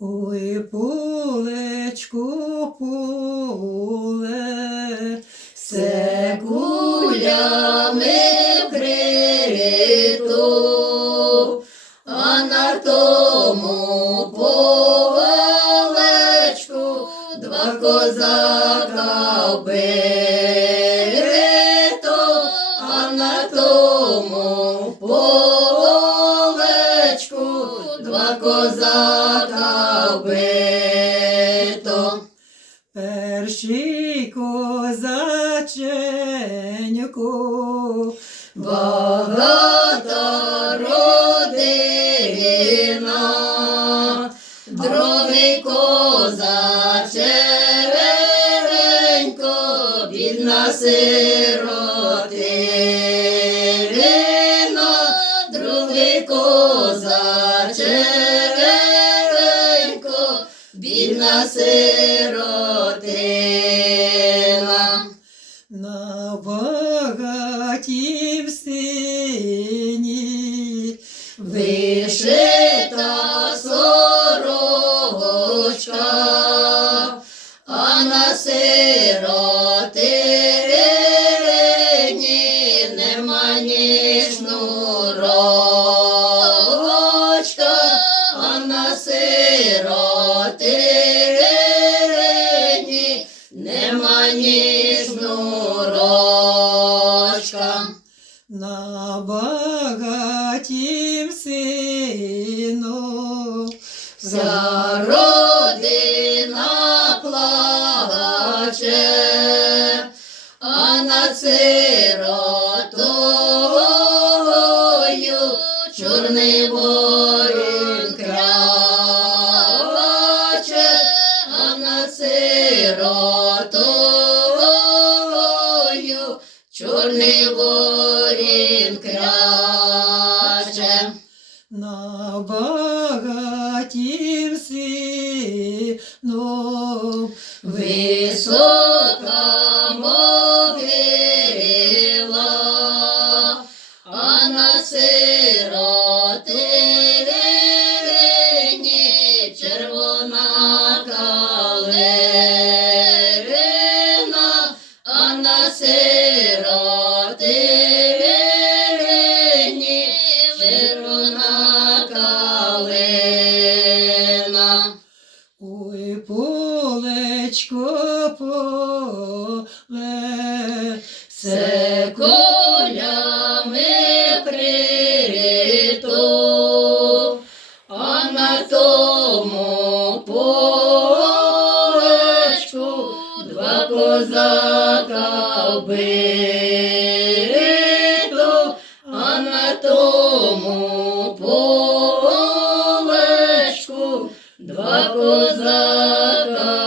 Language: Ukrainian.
Ой, полечку, поле, все кулями вкрито, а на тому полечку два козака вбито, а на тому полечку два козака вбито. Перший козаченько, багата родина, другий козаченько, бідна сиротина, другий козаченько, бідна сиротина. На багатім сині вишита сорочка, а на сиротині нема ні шнурочка, сиротині нема ні шнурочка. На багатім сину вся родина плаче, а над сиротою чорний ворон краче, а над сиротою чорний ворін краче. На багатім сину висока могила, а на сиротині червона калина, все колями крито, а на тому полечку два козака вбито, а на тому полечку два козака